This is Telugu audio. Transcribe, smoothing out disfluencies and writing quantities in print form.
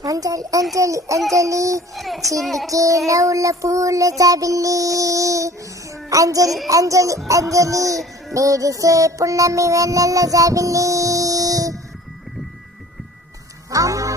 అంజలి అంజలి అంజలి చిలికే నవ్వుల పూల జాబిల్లి అంజలి అంజలి అంజలి మెరిసే పున్నమి వెన్నెల జాబిల్లి అమ్మ